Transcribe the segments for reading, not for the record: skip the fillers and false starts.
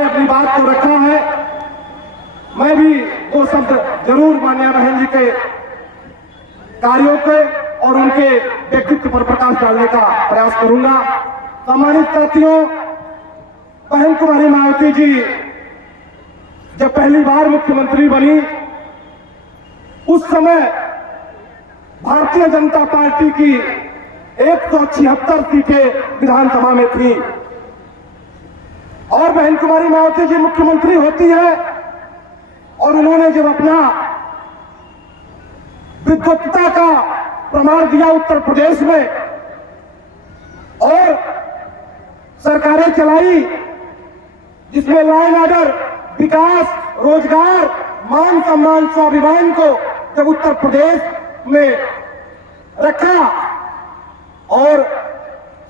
अपनी बात को रखा है। मैं भी दो शब्द जरूर मान्या बहन जी के कार्यों पे और उनके व्यक्तित्व पर प्रकाश डालने का प्रयास करूंगा। सम्मानित साथियों, बहन कुमारी मायावती जी जब पहली बार मुख्यमंत्री बनी उस समय भारतीय जनता पार्टी की 176 सीटें विधानसभा में थी और बहन कुमारी मायावती जी मुख्यमंत्री होती है और उन्होंने जब अपना विद्वत्ता का प्रमाण दिया उत्तर प्रदेश में और सरकारें चलाई जिसमें लॉ एंड ऑर्डर, विकास, रोजगार, मान सम्मान, स्वाभिमान को जब उत्तर प्रदेश में रखा और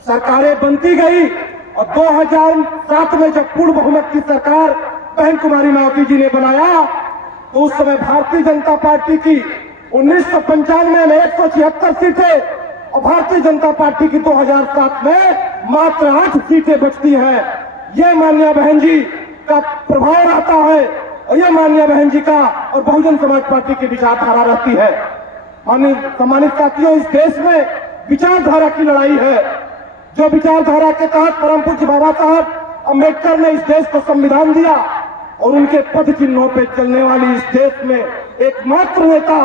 सरकारें बनती गई और 2007 में जब पूर्ण बहुमत की सरकार बहन कुमारी मायावती जी ने बनाया तो उस समय भारतीय जनता पार्टी की 1995 में 176 सीटें और भारतीय जनता पार्टी की 2007 में मात्र 8 सीटें बचती हैं। यह मान्या बहन जी का प्रभाव रहता है और यह मान्या बहन जी का और बहुजन समाज पार्टी की विचारधारा रहती है। सम्मानित साथियों, इस देश में विचारधारा की लड़ाई है। जो विचारधारा के तहत परम पूज्य बाबा साहब अम्बेडकर ने इस देश को संविधान दिया और उनके पद चिन्हों पे चलने वाली इस देश में एकमात्र नेता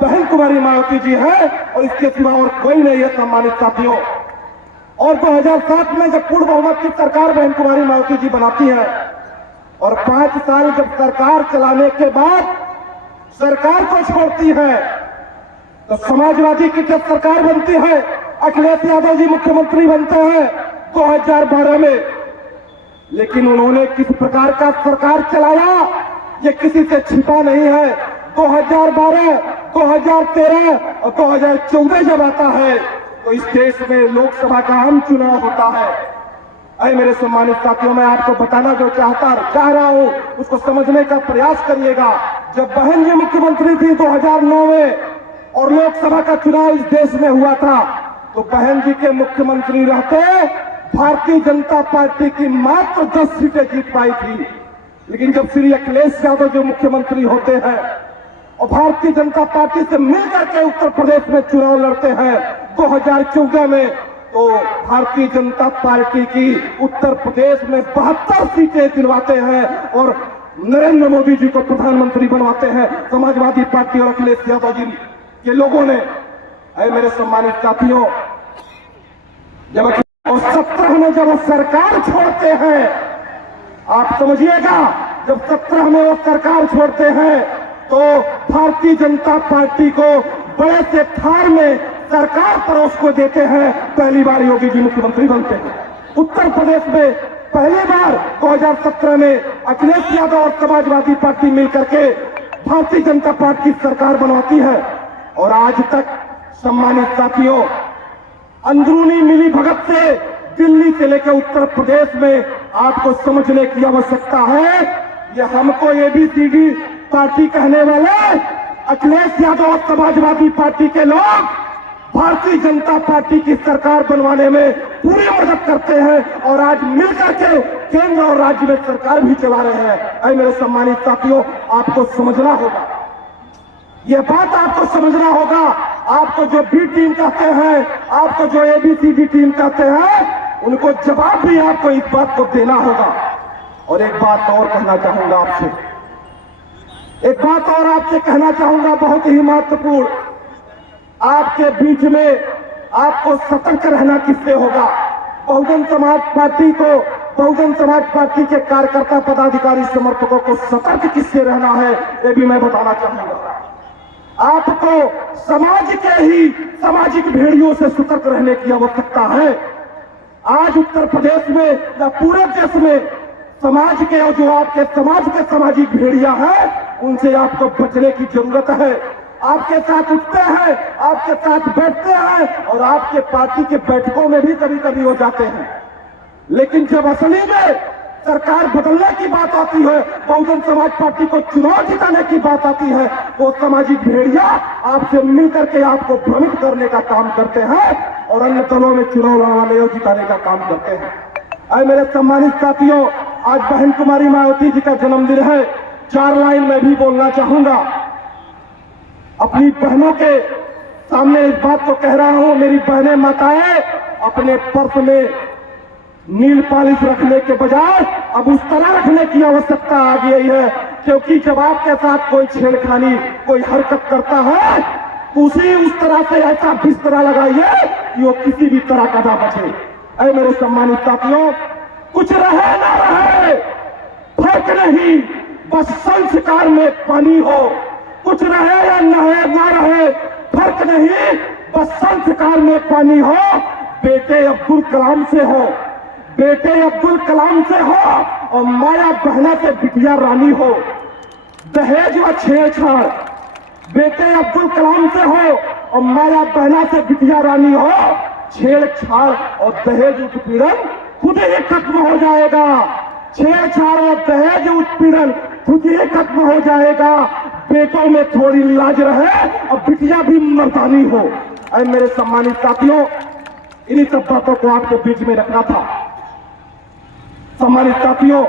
बहन कुमारी मायावती जी है और इसके सिवा और कोई नहीं है। सम्मानित साथियों, और 2007 में जब पूर्ण बहुमत की सरकार बहन कुमारी मायावती जी बनाती है और 5 साल जब सरकार चलाने के बाद सरकार को छोड़ती है तो समाजवादी की जब सरकार बनती है, अखिलेश यादव जी मुख्यमंत्री बनते हैं 2012 में, लेकिन उन्होंने किस प्रकार का सरकार चलाया ये किसी से छिपा नहीं है। 2012, 2013 और 2014 जब आता है तो इस देश में लोकसभा का आम चुनाव होता है। अरे मेरे सम्मानित साथियों, मैं आपको बताना जो चाह रहा हूं उसको समझने का प्रयास करिएगा। जब बहन जी मुख्यमंत्री थी 2009 में और लोकसभा का चुनाव इस देश में हुआ था तो बहन जी के मुख्यमंत्री रहते भारतीय जनता पार्टी की मात्र 10 सीटें जीत पाई थी। लेकिन जब श्री अखिलेश यादव जो मुख्यमंत्री होते हैं और भारतीय जनता पार्टी से मिलकर के उत्तर प्रदेश में चुनाव लड़ते हैं 2014 में, तो भारतीय जनता पार्टी की उत्तर प्रदेश में 72 सीटें दिलवाते हैं और नरेंद्र मोदी जी को प्रधानमंत्री बनवाते हैं समाजवादी पार्टी और अखिलेश यादव जी के लोगों ने। अरे मेरे सम्मानित साथियों, जब 17 में जब वो सरकार छोड़ते हैं, आप समझिएगा, जब 17 में वो सरकार छोड़ते हैं तो भारतीय जनता पार्टी को बड़े से थार में सरकार परोस को देते हैं। पहली बार योगी जी मुख्यमंत्री बनते हैं उत्तर प्रदेश में। पहली बार 2017 में अखिलेश यादव और समाजवादी पार्टी मिलकर के भारतीय जनता पार्टी की सरकार बनवाती है और आज तक सम्मानित साथियों, अंदरूनी मिली भगत से दिल्ली से लेकर उत्तर प्रदेश में आपको समझने की आवश्यकता है। ये हमको एबीसीडी पार्टी कहने वाले अखिलेश यादव और समाजवादी पार्टी के लोग भारतीय जनता पार्टी की सरकार बनवाने में पूरी मदद करते हैं और आज मिलकर के केंद्र और राज्य में सरकार भी चला रहे हैं। अरे मेरे सम्मानित साथियों, आपको समझना होगा, यह बात आपको समझना होगा। आपको जो बी टीम कहते हैं, आपको जो एबीसीडी टीम कहते हैं, उनको जवाब भी आपको इस बात को देना होगा। और एक बात और कहना चाहूंगा आपसे, एक बात और आपसे कहना चाहूंगा बहुत ही महत्वपूर्ण। आपके बीच में आपको सतर्क रहना किससे होगा? बहुजन समाज पार्टी को, बहुजन समाज पार्टी के कार्यकर्ता, पदाधिकारी, समर्थकों को सतर्क किससे रहना है ये भी मैं बताना चाहूंगा। आपको समाज के ही सामाजिक भेड़ियों से सतर्क रहने की आवश्यकता है। आज उत्तर प्रदेश में या पूरे देश में समाज के और जो आपके समाज के सामाजिक भेड़िया हैं उनसे आपको बचने की जरूरत है। आपके साथ उठते हैं, आपके साथ बैठते हैं और आपके पार्टी के बैठकों में भी कभी कभी हो जाते हैं, लेकिन जब असली में सरकार बदलने की बात आती है, बहुजन समाज पार्टी को चुनाव जिताने की बात आती है, वो सामाजिक भेड़िया आपसे मिलकर के आपको भ्रमित करने का काम करते हैं और अन्य दलों में चुनाव लड़वाने और जिताने का काम करते हैं। अरे मेरे सम्मानित साथियों, आज बहन कुमारी मायावती जी का जन्मदिन है। 4 लाइन मैं भी बोलना चाहूंगा। अपनी बहनों के सामने इस बात को कह रहा हूं, मेरी बहनें माताएं, अपने पर्स में नील पॉलिश रखने के बजाय अब उस तरह रखने की आवश्यकता आ गई है, क्योंकि जब आपके साथ कोई छेड़खानी, कोई हरकत करता है, उसी उस तरह से ऐसा बिस्तरा लगाइए कि वो किसी भी तरह का ना बचे। ऐ मेरे सम्मानित साथियों, कुछ रहे ना रहे फर्क नहीं, बस संस्कार में पानी हो। कुछ रहे या ना रहे फर्क नहीं, बस संस्कार में पानी हो। बेटे अब्दुल कलाम से हो, बेटे अब्दुल कलाम से हो और माया बहना से बिटिया रानी हो। दहेज व छेड़छाड़ बेटे अब्दुल कलाम से हो और माया बहना से बिटिया रानी हो। छेड़छाड़ और दहेज उत्पीड़न खुद ही खत्म हो जाएगा। छेड़छाड़ और दहेज उत्पीड़न खुद ही खत्म हो जाएगा। बेटों में थोड़ी लाज रहे और बिटिया भी मर्दानी हो। अरे मेरे सम्मानित साथियों, इन्हीं सब बातों को आपके बीच में रखना था। सम्मानित साथियों,